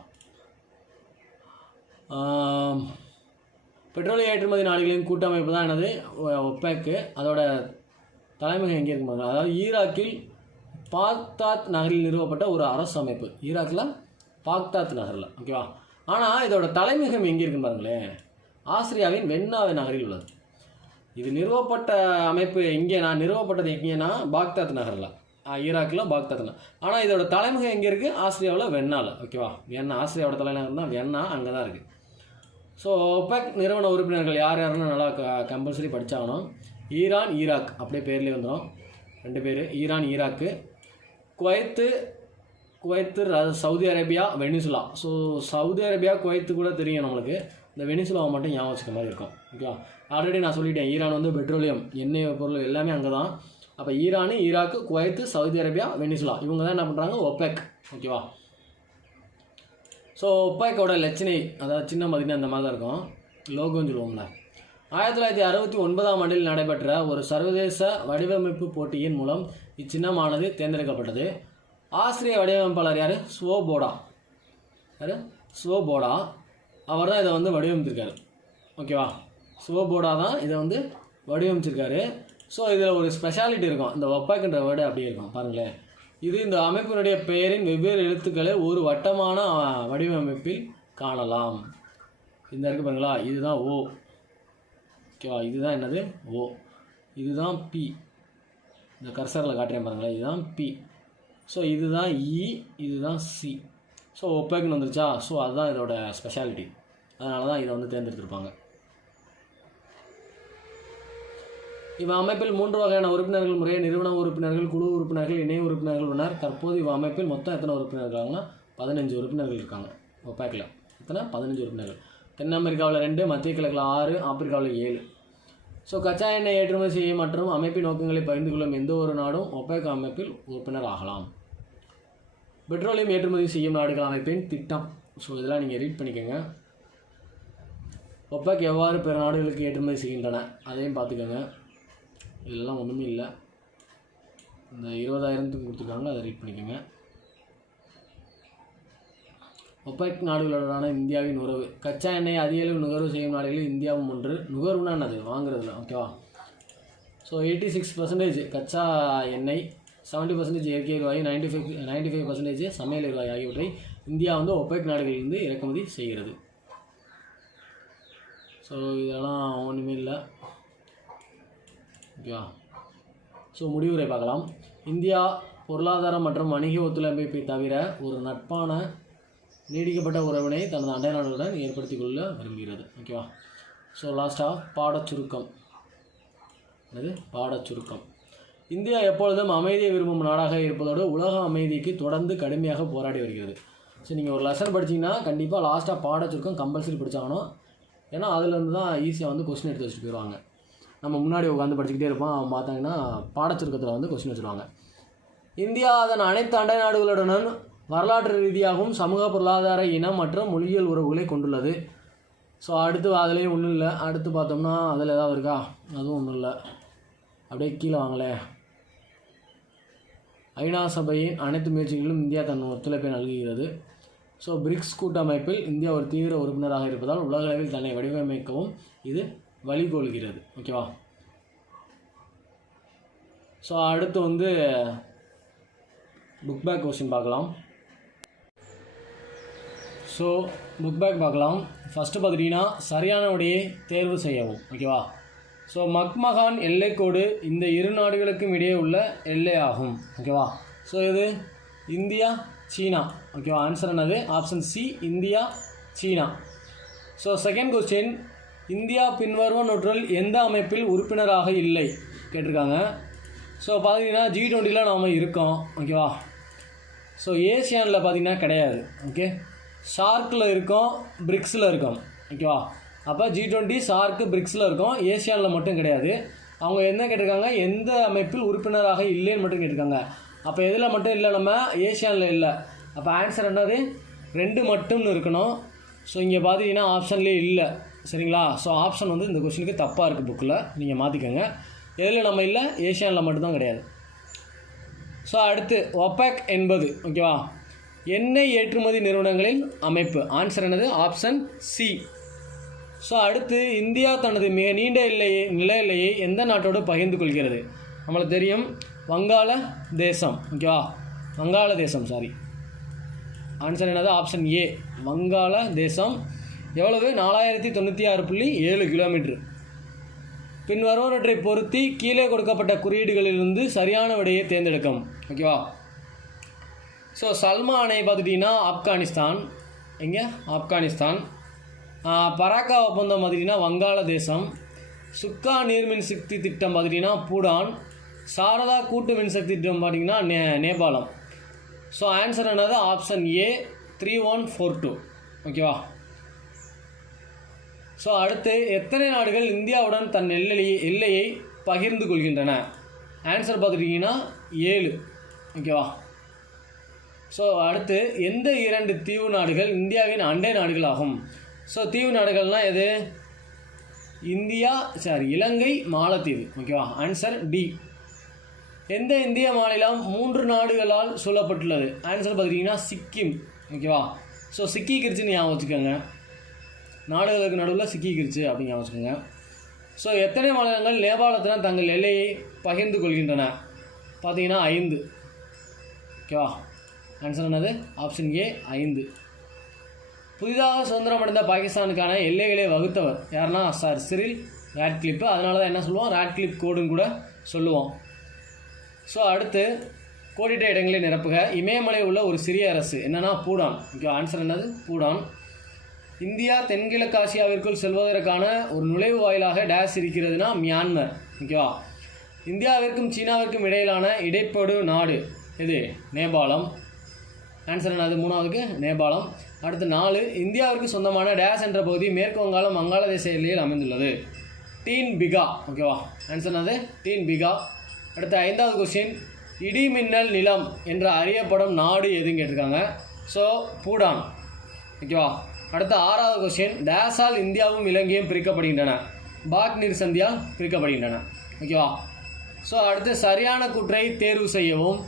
பெட்ரோலிய ஏற்றுமதி நாடுகளின் கூட்டமைப்பு தான் என்னது? ஒப்பெக்கு. அதோட தலைமையகம் எங்கே இருக்குமா? அதாவது ஈராக்கில் பாக்தாத் நகரில் நிறுவப்பட்ட ஒரு அரசு அமைப்பு. ஈராக்கில் பாக்தாத் நகரில். ஓகேவா? ஆனால் இதோட தலைமையகம் எங்கே இருக்குன்னு பாருங்களேன். ஆஸ்திரியாவின் வென்னாவே நகரில் உள்ளது. இது நிறுவப்பட்ட அமைப்பு எங்கே? நான் நிறுவப்பட்டது எங்கேன்னா பாக்தாத் நகரில், ஈராக்கில் பாக்தாத் நகர். ஆனால் இதோட தலைமையகம் எங்கே இருக்குது? ஆஸ்திரியாவில் வென்னாவில். ஓகேவா? வென்னா ஆஸ்திரியாவோட தலைநகரம் தான் வென்னா, அங்கே தான் இருக்குது. ஸோ ஒப்பெக் நிறுவன உறுப்பினர்கள் யார் யாருன்னு நல்லா கம்பல்சரி படித்தாகணும். ஈரான், ஈராக் அப்படியே பேர்லேயே வந்துடும். 2 பேர். Iran, Iraq. Kuwait, Saudi Arabia, Venezuela. So Saudi Arabia, Kuwait கூட தெரியும் நம்மளுக்கு. இந்த வெனிசுலாவை மட்டும் ஞாபகம் வச்சுக்க மாதிரி இருக்கும். ஓகேவா? ஆல்ரெடி நான் சொல்லிட்டேன், ஈரான் வந்து பெட்ரோலியம், எண்ணெய் பொருள் எல்லாமே அங்கே தான். அப்போ Iran, Iraq, Kuwait, Saudi Arabia, Venezuela இவங்க தான் என்ன பண்ணுறாங்க? ஒப்பெக். ஓகேவா? ஸோ ஒப்பெக்கோட லட்சணை, அதாவது சின்ன மதினா அந்த மாதிரி தான் இருக்கும், லோகோன்னு சொல்லுவோம்ல. 1969ஆம் ஆண்டில் நடைபெற்ற ஒரு சர்வதேச வடிவமைப்பு போட்டியின் மூலம் இச்சின்னமானது தேர்ந்தெடுக்கப்பட்டது. ஆஸ்திரிய வடிவமைப்பாளர் யார்? ஸ்வோபோடா. யார்? ஸ்வோபோடா. அவர் தான் இதை வந்து வடிவமைச்சிருக்காரு. ஓகேவா? ஸ்வோபோடா தான் இதை வந்து வடிவமைச்சிருக்காரு. ஸோ இதில் ஒரு ஸ்பெஷாலிட்டி இருக்கும். இந்த ஒப்பெக்ன்ற வேர்டு அப்படியே இருக்கும் பாருங்களேன். இது இந்த அமைப்பினுடைய பெயரின் வெவ்வேறு எழுத்துக்களை ஒரு வட்டமான வடிவமைப்பில் காணலாம். இந்த இருக்குது பாருங்களா, இதுதான் ஓ. ஓகேவா? இதுதான் என்னது? ஓ. இதுதான் பி. இந்த கர்சரில் காட்டுறேன் பாருங்களேன், இதுதான் பி. ஸோ இதுதான் இ, இதுதான் சி. ஸோ ஒப்பேக்னு வந்துருச்சா? ஸோ அதுதான் இதோட ஸ்பெஷாலிட்டி. அதனால தான் இதை வந்து தேர்ந்தெடுத்திருப்பாங்க. இவ் அமைப்பில் 3 வகையான உறுப்பினர்கள் முறையே நிறுவன உறுப்பினர்கள், குழு உறுப்பினர்கள், இணை உறுப்பினர்கள் உள்ளனர். தற்போது இவ் அமைப்பில் மொத்தம் எத்தனை உறுப்பினர்கள் இருக்காங்கன்னா 15 உறுப்பினர்கள் இருக்காங்க. ஒப்பேக்கில் எத்தனை? 15 உறுப்பினர்கள். தென் அமெரிக்காவில் 2, மத்திய கிழக்கில் 6, ஆப்பிரிக்காவில் 7. ஸோ கச்சா எண்ணெய் ஏற்றுமதி செய்யும் மற்றும் அமைப்பின் நோக்கங்களை பகிர்ந்து கொள்ளும் எந்த ஒரு நாடும் ஒப்பேக் அமைப்பில் உறுப்பினர் ஆகலாம். பெட்ரோலியம் ஏற்றுமதி செய்யும் நாடுகள் அமைப்பின் திட்டம். ஸோ இதெல்லாம் நீங்கள் ரீட் பண்ணிக்கோங்க. ஒப்பேக் எவ்வாறு பிற நாடுகளுக்கு ஏற்றுமதி செய்கின்றன அதையும் பார்த்துக்கோங்க. இதெல்லாம் ஒன்றுமே இல்லை. இந்த 20,000 கொடுத்துருக்காங்க, அதை ரீட் பண்ணிக்கோங்க. ஒப்பேக் நாடுகளுடனான இந்தியாவின் உறவு. கச்சா எண்ணெய் அதிக அளவு நுகர்வு செய்யும் நாடுகளில் இந்தியாவும் ஒன்று. நுகர்வுனா என்னது? வாங்குறதுல. ஓகேவா? ஸோ 86% கச்சா எண்ணெய், 70% இயற்கை எரிவாயு, 95% சமையல் எரிவாயு ஆகியவற்றை இந்தியா வந்து ஒப்பேக் நாடுகளிலிருந்து இறக்குமதி செய்கிறது. ஸோ இதெல்லாம் ஒன்றுமே இல்லை. ஓகேவா? ஸோ முடிவுரை பார்க்கலாம். இந்தியா பொருளாதார மற்றும் வணிக ஒத்துழைப்பை தவிர ஒரு நட்பான நீடிக்கப்பட்ட உறவினை தனது அண்டை நாடுகளுடன் ஏற்படுத்திக் கொள்ள விரும்புகிறது. ஓகேவா? ஸோ லாஸ்ட்டாக பாடச்சுருக்கம். பாடச்சுருக்கம். இந்தியா எப்பொழுதும் அமைதியை விரும்பும் நாடாக இருப்பதோடு உலக அமைதிக்கு தொடர்ந்து கடுமையாக போராடி வருகிறது. ஸோ நீங்கள் ஒரு லெசன் படிச்சிங்கன்னா கண்டிப்பாக லாஸ்ட்டாக பாடச்சுருக்கம் கம்பல்சரி படித்தாகணும். ஏன்னா அதுலேருந்து தான் ஈஸியாக வந்து கொஸ்டின் எடுத்து வச்சுட்டு போயிடுவாங்க. நம்ம முன்னாடி உட்காந்து படிச்சுக்கிட்டே இருப்போம், அவன் பார்த்தாங்கன்னா பாடச்சுருக்கத்தில் வந்து கொஸ்டின் வச்சுருவாங்க. இந்தியா அதன் அனைத்து அண்டை நாடுகளுடன் வரலாற்று ரீதியாகவும் சமூக பொருளாதார இனம் மற்றும் மொழியியல் உறவுகளை கொண்டுள்ளது. ஸோ அடுத்து அதுலேயும் ஒன்றும் இல்லை. அடுத்து பார்த்தோம்னா அதில் ஏதாவது இருக்கா? அதுவும் ஒன்றும் இல்லை. அப்படியே கீழே வாங்களே. ஐநா சபையின் அனைத்து முயற்சிகளிலும் இந்தியா தன் ஒத்துழைப்பை நல்குகிறது. ஸோ பிரிக்ஸ் கூட்டமைப்பில் இந்தியா ஒரு தீவிர உறுப்பினராக இருப்பதால் உலகளவில் தன்னை வடிவமைக்கவும் இது வழிகோலுகிறது. ஓகேவா? ஸோ அடுத்து வந்து புக் பேக் கொஸ்டின் பார்க்கலாம். ஸோ புக் பேக் பார்க்கலாம். ஃபஸ்ட்டு பார்த்துட்டிங்கன்னா சரியான விடையை தேர்வு செய்யவும். ஓகேவா? ஸோ மக்மகான் எல்லைக்கோடு இந்த இரு நாடுகளுக்கும் இடையே உள்ள எல்லை ஆகும். ஓகேவா? ஸோ இது இந்தியா சீனா. ஓகேவா? ஆன்சர் என்னது? ஆப்ஷன் சி, இந்தியா சீனா. ஸோ செகண்ட் கொஸ்டின், இந்தியா பின்வருவனொற்றில் எந்த அமைப்பில் உறுப்பினராக இல்லை கேட்டிருக்காங்க. ஸோ பார்த்தீங்கன்னா G20 நாம் இருக்கோம். ஓகேவா? ஸோ ஏசியானில் பார்த்தீங்கன்னா கிடையாது. ஓகே, ஷார்க்கில் இருக்கோம், பிரிக்ஸில் இருக்கோம். ஓகேவா? அப்போ G20 ஷார்க்கு பிரிக்ஸில் இருக்கும், ஏசியானில் மட்டும் கிடையாது. அவங்க என்ன கேட்டிருக்காங்க? எந்த அமைப்பில் உறுப்பினராக இல்லைன்னு மட்டும் கேட்டிருக்காங்க. அப்போ எதில் மட்டும் இல்லை? நம்ம ஏசியானில் இல்லை. அப்போ ஆன்சர் என்னது? 2 மட்டும்னு இருக்கணும். ஸோ இங்கே பார்த்தீங்கன்னா ஆப்ஷன்லேயே இல்லை. சரிங்களா? ஸோ ஆப்ஷன் வந்து இந்த கொஸ்டினுக்கு தப்பாக இருக்குது புக்கில், நீங்கள் மாற்றிக்கோங்க. எதில் நம்ம இல்லை? ஏசியானில் மட்டும்தான் கிடையாது. ஸோ அடுத்து ஒபெக் என்பது ஓகேவா எண்ணெய் ஏற்றுமதி நிறுவனங்களின் அமைப்பு. ஆன்சர் என்னது? Option C. ஸோ அடுத்து இந்தியா தனது மிக நீண்ட நில எல்லையை எந்த நாட்டோடு பகிர்ந்து கொள்கிறது? நம்மளுக்கு தெரியும், வங்காள தேசம். ஓகேவா? வங்காள தேசம், சாரி. ஆன்சர் என்னது? ஆப்ஷன் ஏ, வங்காள தேசம். எவ்வளவு? 4096.7 கிலோமீட்டர். பின்வருவனவற்றை பொருத்தி கீழே கொடுக்கப்பட்ட குறியீடுகளிலிருந்து சரியான விடையை தேர்ந்தெடுக்கும். ஓகேவா? ஸோ சல்மா அணை பார்த்துட்டிங்கன்னா ஆப்கானிஸ்தான். எங்கே? ஆப்கானிஸ்தான். பராக்கா ஒப்பந்தம் பார்த்துட்டிங்கன்னா வங்காளதேசம். சுக்கா நீர்மின் சக்தி திட்டம் பார்த்துட்டிங்கன்னா பூடான். சாரதா கூட்டு மின்சக்தி திட்டம் பார்த்திங்கன்னா நேபாளம். ஸோ ஆன்சர் என்னது? Option A, 3142. ஓகேவா? ஸோ அடுத்து எத்தனை நாடுகள் இந்தியாவுடன் தன் எல்லையை பகிர்ந்து கொள்கின்றன? ஆன்சர் பார்த்துட்டிங்கன்னா 7. ஓகேவா? ஸோ அடுத்து எந்த 2 தீவு நாடுகள் இந்தியாவின் அண்டை நாடுகள் ஆகும்? ஸோ தீவு நாடுகள்னால் எது? இலங்கை, மாலத்தீவு. ஓகேவா? Answer D. எந்த இந்திய மாநிலம் 3 நாடுகளால் சூழப்பட்டுள்ளது? ஆன்சர் பார்த்துட்டிங்கன்னா சிக்கிம். ஓகேவா? ஸோ சிக்கிக்கிருச்சுன்னு ஞாபகம் வச்சுக்கோங்க. நாடுகளுக்கு நடுவில் சிக்கிக்கிருச்சு அப்படின்னு ஞாபகம் வச்சுக்கோங்க. ஸோ எத்தனை மாநிலங்கள் நேபாளத்துடன் தங்கள் எல்லையை பகிர்ந்து கொள்கின்றன? பார்த்தீங்கன்னா 5. ஓகேவா? ஆன்சர் என்னது? Option A, 5. புதிதாக சுதந்திரமடைந்த பாகிஸ்தானுக்கான எல்லைகளை வகுத்தவர் யாருன்னா சிரில் ராட்க்ளிஃப். அதனால தான் என்ன சொல்லுவோம்? ராட்க்ளிஃப் கோடுன்னு கூட சொல்லுவோம். ஸோ அடுத்து கோடிட்ட இடங்களை நிரப்புக. இமயமலை உள்ள ஒரு சிறிய அரசு என்னென்னா பூடான். ஓகே, ஆன்சர் என்னது? பூடான். இந்தியா தென்கிழக்கு ஆசியாவிற்குள் செல்வதற்கான ஒரு நுழைவு வாயிலாக டேஸ் இருக்கிறதுனா மியான்மர். ஓகேவா? இந்தியாவிற்கும் சீனாவிற்கும் இடையிலான இடைப்படு நாடு எது? நேபாளம். ஆன்சர் என்னது? 3வதுக்கு நேபாளம். அடுத்து 4, இந்தியாவிற்கு சொந்தமான டேஸ் என்ற பகுதி மேற்கு வங்காளம் வங்காளதேச எல்லையில் அமைந்துள்ளது. டீன் பிகா. ஓகேவா? ஆன்சர் என்னது? டீன் பிகா. அடுத்து 5வது கொஸ்டின், இடி மின்னல் நிலம் என்று அறியப்படும் நாடு எதுன்னு கேட்டிருக்காங்க. ஸோ பூடான். ஓகேவா? அடுத்த 6வது கொஸ்டின், டேஸால் இந்தியாவும் இலங்கையும் பிரிக்கப்படுகின்றன? பாக் நீர் சந்தியால் பிரிக்கப்படுகின்றன. ஓகேவா? ஸோ அடுத்து சரியான கூற்றை தேர்வு செய்யவும்.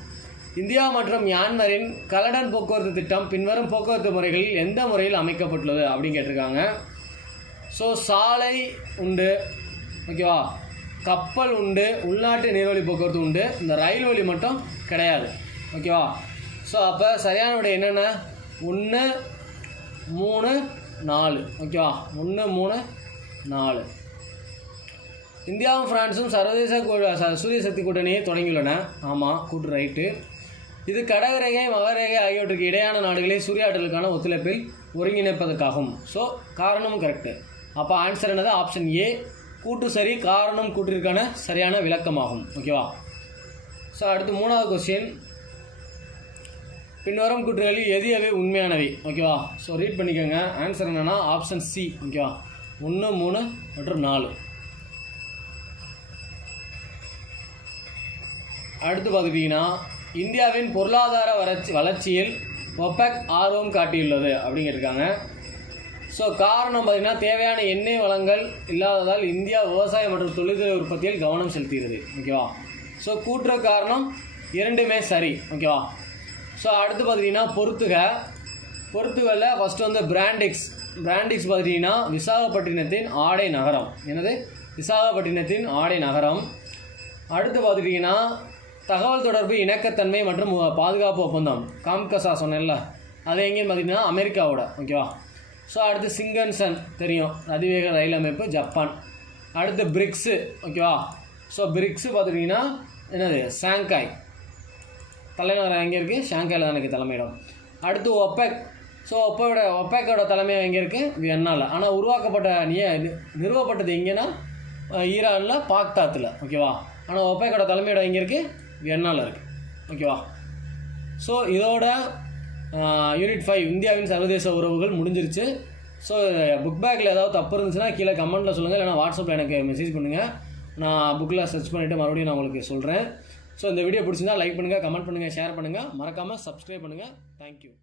இந்தியா மற்றும் மியான்மரின் கலடன் போக்குவரத்து திட்டம் பின்வரும் போக்குவரத்து முறைகளில் எந்த முறையில் அமைக்கப்பட்டுள்ளது அப்படின்னு கேட்டிருக்காங்க. ஸோ சாலை உண்டு. ஓகேவா? கப்பல் உண்டு, உள்நாட்டு நீர்வழி போக்குவரத்து உண்டு, இந்த ரயில் வழி மட்டும் கிடையாது. ஓகேவா? ஸோ அப்போ சரியான விடை என்னென்ன? 1, 3, 4. ஓகேவா? 1, 3, 4. இந்தியாவும் பிரான்ஸும் சர்வதேச சூரிய சக்தி கூட்டணியை தொடங்கியுள்ளன. ஆமாம், கூட்டு ரைட்டு. இது கடகரேகை மகரேகை ஆகியவற்றுக்கு இடையான நாடுகளை சூரிய ஆற்றலுக்கான ஒத்துழைப்பில் ஒருங்கிணைப்பதற்காகும். ஸோ காரணமும் கரெக்டு. அப்போ ஆன்சர் என்னது? ஆப்ஷன் ஏ கூட்டு சரி. காரணம் கூட்டிற்கான சரியான விளக்கமாகும். ஓகேவா? ஸோ அடுத்து 3வது கொஸ்டின். பின்வரும் கூற்றுகளில் எது எவை உண்மையானவை? ஓகேவா? ஸோ ரீட் பண்ணிக்கோங்க. ஆன்சர் என்னென்னா ஆப்ஷன் சி. ஓகேவா? 1, 3 மற்றும் 4. அடுத்து பார்த்துக்கிட்டிங்கன்னா இந்தியாவின் பொருளாதார வளர்ச்சியில் ஒபெக் ஆர்வம் காட்டியுள்ளது அப்படிங்கிருக்காங்க. ஸோ காரணம் பார்த்திங்கன்னா தேவையான எண்ணெய் வளங்கள் இல்லாததால் இந்தியா விவசாயம் மற்றும் தொழில்துறை உற்பத்தியில் கவனம் செலுத்துகிறது. ஓகேவா? ஸோ கூற்று காரணம் இரண்டுமே சரி. ஓகேவா? ஸோ அடுத்து பார்த்திங்கன்னா பொறுத்துகளில் ஃபஸ்ட்டு வந்து பிராண்டிக்ஸ் பார்த்திங்கன்னா விசாகப்பட்டினத்தின் ஆடை நகரம். என்னது? விசாகப்பட்டினத்தின் ஆடை நகரம். அடுத்து பார்த்துட்டிங்கன்னா தகவல் தொடர்பு இணக்கத்தன்மை மற்றும் பாதுகாப்பு ஒப்பந்தம் காம்கசா சொன்னேன்ல, அது எங்கேன்னு பார்த்திங்கன்னா அமெரிக்காவோட. ஓகேவா? ஸோ அடுத்து சிங்கன்சன் தெரியும், அதிவேக ரயில் அமைப்பு, ஜப்பான். அடுத்து பிரிக்ஸு. ஓகேவா? ஸோ பிரிக்ஸு பார்த்துட்டிங்கன்னா என்னது? ஷாங்காய். தலைநகரம் எங்கே இருக்குது? ஷாங்காயில் தான் எனக்கு தலைமையிடம். அடுத்து ஒபெக். ஸோ ஒபெக்கோட தலைமையம் எங்கே இருக்குது? வியன்னாவில். ஆனால் நிறுவப்பட்டது எங்கேன்னா ஈரானில், பாக்தாத்தில். ஓகேவா? ஆனால் ஒபெக்கோட தலைமையிடம் எங்கே இருக்குது? வியன்னாவில் இருக்குது. ஓகேவா? ஸோ இதோட யூனிட் 5 இந்தியாவின் சர்வதேச உறவுகள் முடிஞ்சிருச்சு. ஸோ புக் பேக்கில் ஏதாவது தப்பு இருந்துச்சுன்னா கீழே கமெண்ட்டில் சொல்லுங்கள், இல்லைனா வாட்ஸ்அப்பில் எனக்கு மெசேஜ் பண்ணுங்கள். நான் புக்கில் சர்ச் பண்ணிவிட்டு மறுபடியும் நான் உங்களுக்கு சொல்கிறேன். ஸோ இந்த வீடியோ பிடிச்சிருந்தா லைக் பண்ணுங்கள், கமெண்ட் பண்ணுங்கள், ஷேர் பண்ணுங்கள், மறக்காமல் சப்ஸ்கிரைப் பண்ணுங்கள். தேங்க்யூ.